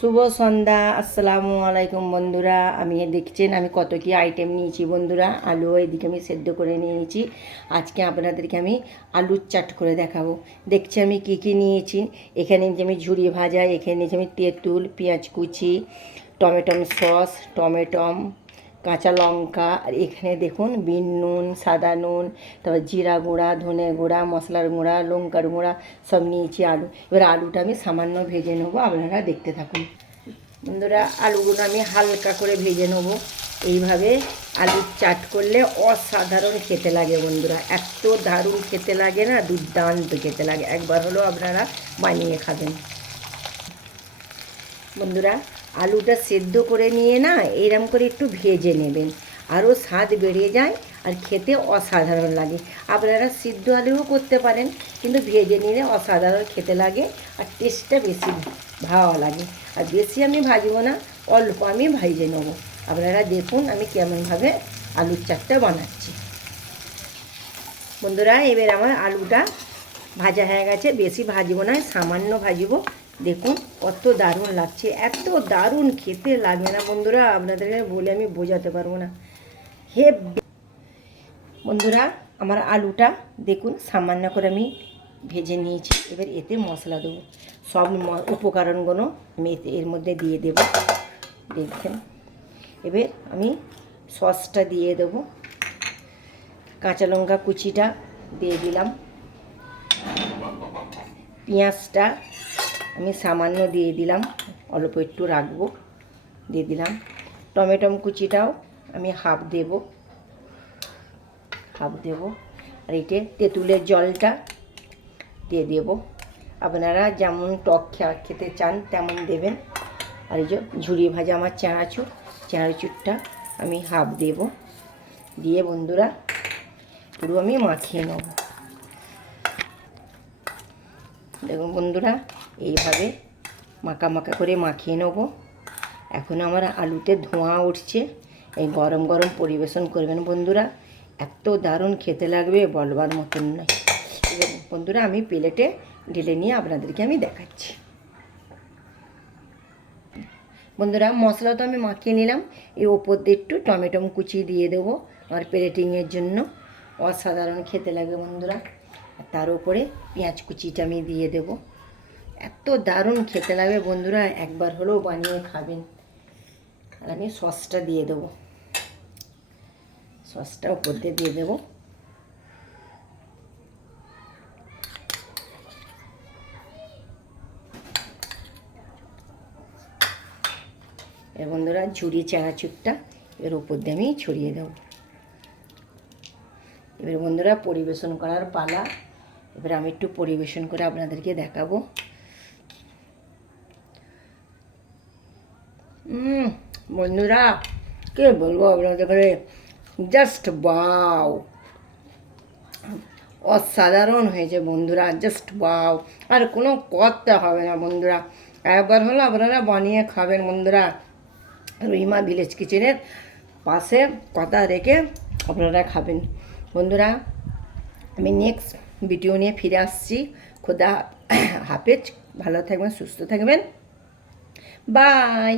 শুভ সন্ধ্যা। আসসালামু আলাইকুম বন্ধুরা। আমি দেখছেন আমি কত কি আইটেম নিয়েছি বন্ধুরা। আলু এদিকে আমি সেদ্ধ করে নিয়েছি। আজকে আপনাদেরকে আমি আলুর চাট করে দেখাবো। দেখছি আমি কি কি নিয়েছি। এখানে যে আমি ঝুরি ভাজা, এখানে নিয়েছি আমি তেঁতুল, পেঁয়াজ কুচি, টমেটো সস, টমেটম, কাঁচা লঙ্কা, আর এখানে দেখুন বিন নুন, সাদা নুন, তারপর জিরা গুঁড়া, ধনে গুঁড়া, মশলার গুঁড়া, লঙ্কার গুঁড়া সব নিয়েছি। আলু, এবার আলুটা আমি সামান্য ভেজে নেবো, আপনারা দেখতে থাকুন বন্ধুরা। আলুগুলো আমি হালকা করে ভেজে নেবো। এইভাবে আলুর চাট করলে অসাধারণ খেতে লাগে বন্ধুরা। এত দারুণ খেতে লাগে না, দুর্দান্ত খেতে লাগে। একবার হলেও আপনারা বানিয়ে খাবেন বন্ধুরা। আলুটা সেদ্ধ করে নিয়ে না এরম করে একটু ভেজে নেবেন, আরও স্বাদ বেড়ে যায় আর খেতে অসাধারণ লাগে। আপনারা সিদ্ধ আলুও করতে পারেন, কিন্তু ভেজে নিলে অসাধারণ খেতে লাগে আর টেস্টটা বেশি ভালো লাগে। আর বেশি আমি ভাজবো না, অল্প আমি ভেজে নেবো। আপনারা দেখুন আমি কেমনভাবে আলুর চাটটা বানাচ্ছি বন্ধুরা। এবার আমার আলুটা ভাজা হয়ে গেছে, বেশি ভাজবো না, সামান্য ভাজবো। দেখুন কত দারুণ লাগছে, এত দারুণ খেতে লাগে না বন্ধুরা, আপনাদেরকে বলে আমি বোঝাতে পারবো না। হে বন্ধুরা, আমার আলুটা দেখুন সামান্য করে আমি ভেজে নিয়েছি। এবার এতে মশলা দেবো, সব উপকরণগুলো আমি এর মধ্যে দিয়ে দেব। দেখছেন, এবার আমি সসটা দিয়ে দেবো, কাঁচা লঙ্কা কুচিটা দিয়ে দিলাম, পেঁয়াজটা আমি সামান্য দিয়ে দিলাম, অল্প একটু রাখবো, দিয়ে দিলাম। টমেটো কুচিটাও আমি হাফ দেব। আর এতে তেঁতুলের জলটা দিয়ে দেব। আপনারা যেমন টক খেতে চান তেমন দেবেন। আর এই যে ঝুরি ভাজা আমার চানাচুরটা আমি হাফ দেব, দিয়ে বন্ধুরা পুরো আমি মাখিয়ে নেব। দেখুন বন্ধুরা, এইভাবে মাখা করে মাখিয়ে নেব। এখন আমার আলুতে ধোঁয়া উঠছে। এই গরম গরম পরিবেশন করবেন বন্ধুরা, এত দারুণ খেতে লাগবে বলবার মতন নয়। এবার বন্ধুরা আমি প্লেটে ঢেলে নিয়ে আপনাদেরকে আমি দেখাচ্ছি বন্ধুরা। মশলা তো আমি মাখিয়ে নিলাম, এই ওপর দিয়ে একটু টমেটো কুচি দিয়ে দেবো আর প্লেটিংয়ের জন্য। অসাধারণ খেতে লাগে বন্ধুরা। তার উপরে পেঁয়াজ কুচিটা আমি দিয়ে দেব। এত দারুণ খেতে লাগে বন্ধুরা, একবার হলেও বানিয়ে খাবেন। আর আমি সসটা দিয়ে দেবো, সসটা উপর দিয়ে দেবো। এর বন্ধুরা ঝুরি চানাচুরটা এর উপর দিয়ে আমি ছড়িয়ে দেবো। এবার বন্ধুরা পরিবেশন করার পালা। এবার আমি একটু পরিবেশন করে আপনাদেরকে দেখাবো। বন্ধুরা কে বলবো আপনাদের, জাস্ট ওয়াও, অসাধারণ হয়েছে বন্ধুরা, জাস্ট ওয়াও। আর কোনো কথা হবে না বন্ধুরা, একবার হলো আপনারা বানিয়ে খাবেন বন্ধুরা। রহিমা ভিলেজ কিচেনের পাশে কথা রেখে আপনারা খাবেন বন্ধুরা। আমি নেক্সট ভিডিও নিয়ে ফিরে আসছি। খোদা হাফেজ, ভালো থাকবেন, সুস্থ থাকবেন, বাই।